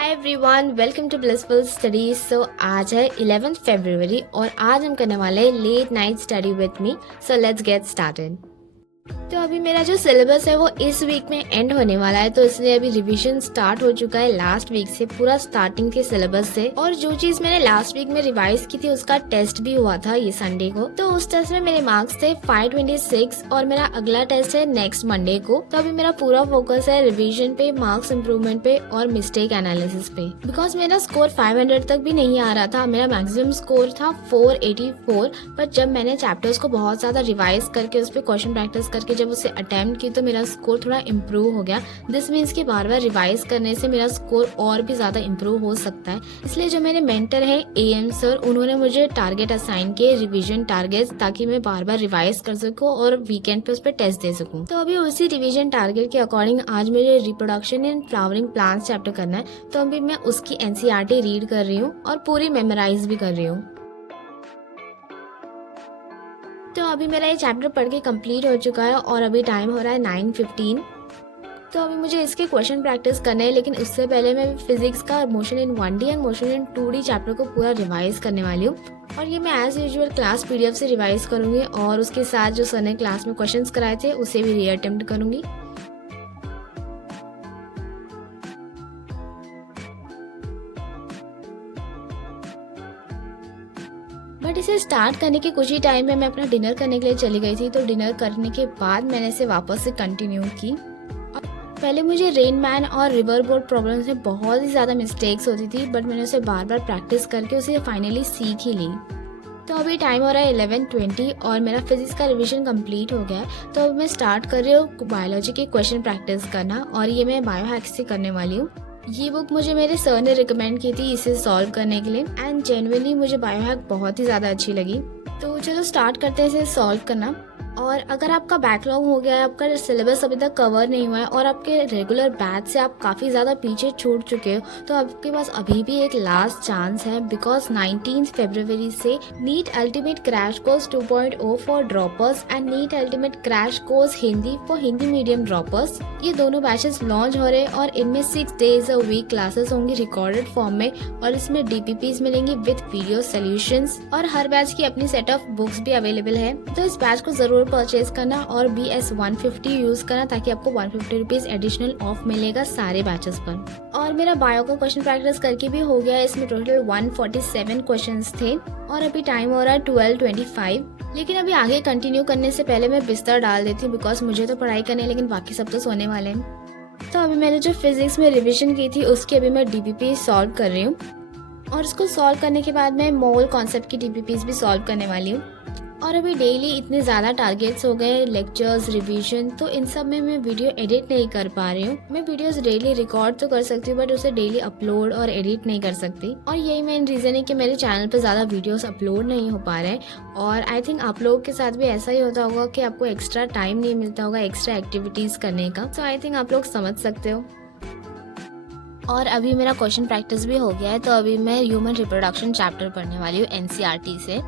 Hi everyone, welcome to Blissful Studies. आज है 11 फरवरी और आज हम करने वाले हैं late night study with me. So let's get started. तो अभी मेरा जो सिलेबस है वो इस वीक में एंड होने वाला है, तो इसलिए अभी रिवीजन स्टार्ट हो चुका है लास्ट वीक से, पूरा स्टार्टिंग के सिलेबस से। और जो चीज मैंने लास्ट वीक में रिवाइज की थी उसका टेस्ट भी हुआ था ये संडे को। तो उस टेस्ट में मेरे मार्क्स थे 526 और मेरा अगला टेस्ट है नेक्स्ट मंडे को। तो अभी मेरा पूरा फोकस है रिविजन पे, मार्क्स इम्प्रूवमेंट पे और मिस्टेक एनालिसिस पे। बिकॉज मेरा स्कोर 500 तक भी नहीं आ रहा था, मेरा मैक्सिमम स्कोर था 484। पर जब मैंने चैप्टर्स को बहुत ज्यादा रिवाइज करके उस पर क्वेश्चन प्रैक्टिस करके जब उसे अटेम्प्ट की तो मेरा स्कोर थोड़ा इम्प्रूव हो गया। दिस मीन्स कि बार बार रिवाइज करने से मेरा स्कोर और भी ज्यादा इम्प्रूव हो सकता है। इसलिए जो मेरे मेंटर हैं AM सर, उन्होंने मुझे टारगेट असाइन किए, रिवीजन टारगेट, ताकि मैं बार बार रिवाइज कर सकूं और वीकेंड पे उस पर टेस्ट दे सकूं। तो अभी उसी रिवीजन टारगेट के अकॉर्डिंग आज मुझे reproduction in flowering plants chapter करना है। तो अभी मैं उसकी NCERT रीड कर रही हूँ और पूरी मेमोराइज भी कर रही हूँ। तो अभी मेरा ये चैप्टर पढ़ के कंप्लीट हो चुका है और अभी टाइम हो रहा है 9:15। तो अभी मुझे इसके क्वेश्चन प्रैक्टिस करने हैं, लेकिन उससे पहले मैं फिजिक्स का motion in 1D and motion in 2D chapter को पूरा रिवाइज करने वाली हूँ। और ये मैं एज यूजुअल क्लास PDF से रिवाइज करूंगी और उसके साथ जो सर ने क्लास में क्वेश्चंस कराए थे उसे भी रीअटेम्प्ट करूंगी। बट इसे स्टार्ट करने के कुछ ही टाइम में मैं अपना डिनर करने के लिए चली गई थी। तो डिनर करने के बाद मैंने इसे वापस से कंटिन्यू की। पहले मुझे रेन मैन और रिवर बोर्ड प्रॉब्लम्स में बहुत ही ज़्यादा मिस्टेक्स होती थी, बट मैंने उसे बार बार प्रैक्टिस करके उसे फाइनली सीख ही ली। तो अभी टाइम हो रहा है 11:20 और मेरा फिजिक्स का रिवीजन कंप्लीट हो गया है। तो अब मैं स्टार्ट कर रही हूँ बायोलॉजी के क्वेश्चन प्रैक्टिस करना, और ये मैं बायोहैक्स से करने वाली हूँ। ये बुक मुझे मेरे सर ने रिकमेंड की थी इसे सॉल्व करने के लिए, एंड जेन्युइनली मुझे बायोहैक बहुत ही ज़्यादा अच्छी लगी। तो चलो स्टार्ट करते हैं इसे सॉल्व करना। और अगर आपका बैकलॉग हो गया है, आपका सिलेबस अभी तक कवर नहीं हुआ है और आपके रेगुलर बैच से आप काफ़ी ज़्यादा पीछे छूट चुके हो, तो आपके पास अभी भी एक लास्ट चांस है। बिकॉज 19 फरवरी से NEET ultimate crash course 2.0 for droppers and NEET ultimate crash course Hindi for Hindi medium droppers, ये दोनों बैचेस लॉन्च हो रहे हैं। और इनमें 6 days अ वीक क्लासेस होंगी रिकॉर्डेड फॉर्म में, और इसमें DPPs मिलेंगी विद वीडियो सोल्यूशंस, और हर बैच की अपनी सेट ऑफ बुक्स भी अवेलेबल है। तो इस बैच को जरूर परचेज करना और BS 150 यूज करना, ताकि आपको 150 रुपीज एडिशनल ऑफ मिलेगा सारे बैचेस पर। और मेरा बायो का क्वेश्चन प्रैक्टिस करके भी हो गया है। इसमें टोटल 147 क्वेश्चंस थे और अभी टाइम हो रहा है 12:25। लेकिन अभी आगे कंटिन्यू करने से पहले मैं बिस्तर डाल देती हूँ, बिकॉज मुझे तो पढ़ाई करनी है लेकिन बाकी सब तो सोने वाले हैं। तो अभी मैंने जो फिजिक्स में रिविजन की थी उसकी अभी मैं DPP सॉल्व कर रही हूँ, और उसको सॉल्व करने के बाद मैं मोल कॉन्सेप्ट की DPPs भी सॉल्व करने वाली हूँ। और अभी डेली इतने ज़्यादा टारगेट्स हो गए, लेक्चर्स, रिवीजन, तो इन सब में मैं वीडियो एडिट नहीं कर पा रही हूँ। मैं वीडियोस डेली रिकॉर्ड तो कर सकती हूँ, बट उसे डेली अपलोड और एडिट नहीं कर सकती। और यही मेन रीज़न है कि मेरे चैनल पे ज़्यादा वीडियोस अपलोड नहीं हो पा रहे हैं। और आई थिंक आप लोगों के साथ भी ऐसा ही होता होगा कि आपको एक्स्ट्रा टाइम नहीं मिलता होगा एक्स्ट्रा एक्टिविटीज़ करने का। सो आई थिंक आप लोग समझ सकते हो। और अभी मेरा क्वेश्चन प्रैक्टिस भी हो गया है, तो अभी मैं ह्यूमन रिप्रोडक्शन चैप्टर पढ़ने वाली हूँ NCERT से।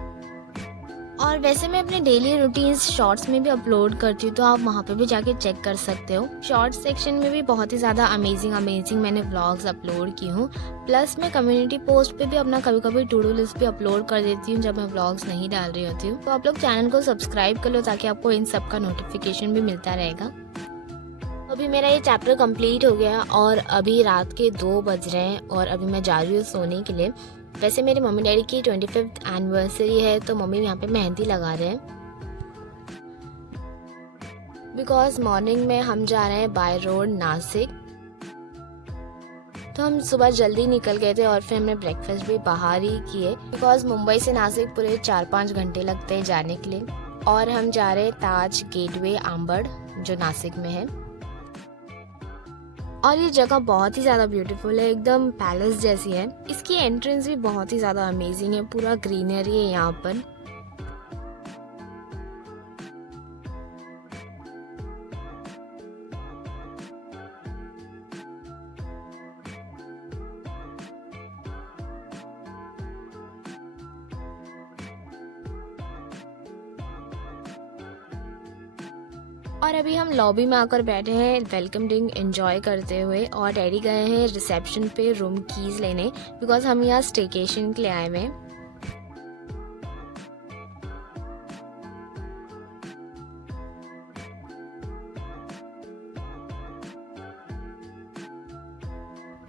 और वैसे मैं अपने डेली रूटीन्स शॉर्ट्स में भी अपलोड करती हूँ, तो आप वहाँ पे भी जाके चेक कर सकते हो। शॉर्ट्स सेक्शन में भी बहुत ही ज़्यादा अमेजिंग मैंने व्लॉग्स अपलोड की हूँ। प्लस मैं कम्युनिटी पोस्ट पे भी अपना कभी कभी टू डू लिस्ट भी अपलोड कर देती हूँ जब मैं व्लॉग्स नहीं डाल रही होती हूँ। तो आप लोग चैनल को सब्सक्राइब कर लो ताकि आपको इन सब का नोटिफिकेशन भी मिलता रहेगा। अभी मेरा ये चैप्टर कंप्लीट हो गया और अभी रात के 2 बज रहे हैं और अभी मैं जा रही हूँ सोने के लिए। वैसे मेरे मम्मी डैडी की 25th एनिवर्सरी है, तो मम्मी यहाँ पे मेहंदी लगा रहे हैं। बिकॉज मॉर्निंग में हम जा रहे हैं बाय रोड नासिक। तो हम सुबह जल्दी निकल गए थे और फिर हमने ब्रेकफास्ट भी बाहर ही किए, बिकॉज मुंबई से नासिक पूरे 4-5 घंटे लगते हैं जाने के लिए। और हम जा रहे हैं ताज गेटवे आंबड़, जो नासिक में है। और ये जगह बहुत ही ज़्यादा ब्यूटीफुल है, एकदम पैलेस जैसी है। इसकी एंट्रेंस भी बहुत ही ज़्यादा अमेजिंग है, पूरा ग्रीनरी है यहाँ पर। और अभी हम लॉबी में आकर बैठे हैं वेलकम ड्रिंक एंजॉय करते हुए, और डैडी गए हैं रिसेप्शन पे रूम कीज लेने, बिकॉज हम यहाँ स्टेकेशन के लिए आए हुए हैं।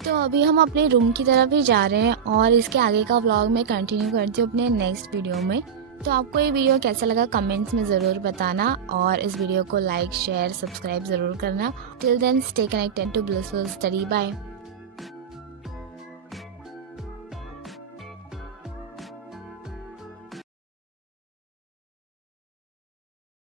तो अभी हम अपने रूम की तरफ ही जा रहे हैं, और इसके आगे का व्लॉग मैं कंटिन्यू करती हूँ अपने नेक्स्ट वीडियो में। तो आपको ये वीडियो कैसा लगा कमेंट्स में ज़रूर बताना, और इस वीडियो को लाइक शेयर सब्सक्राइब ज़रूर करना। Till then stay connected to Blissful Study. Bye.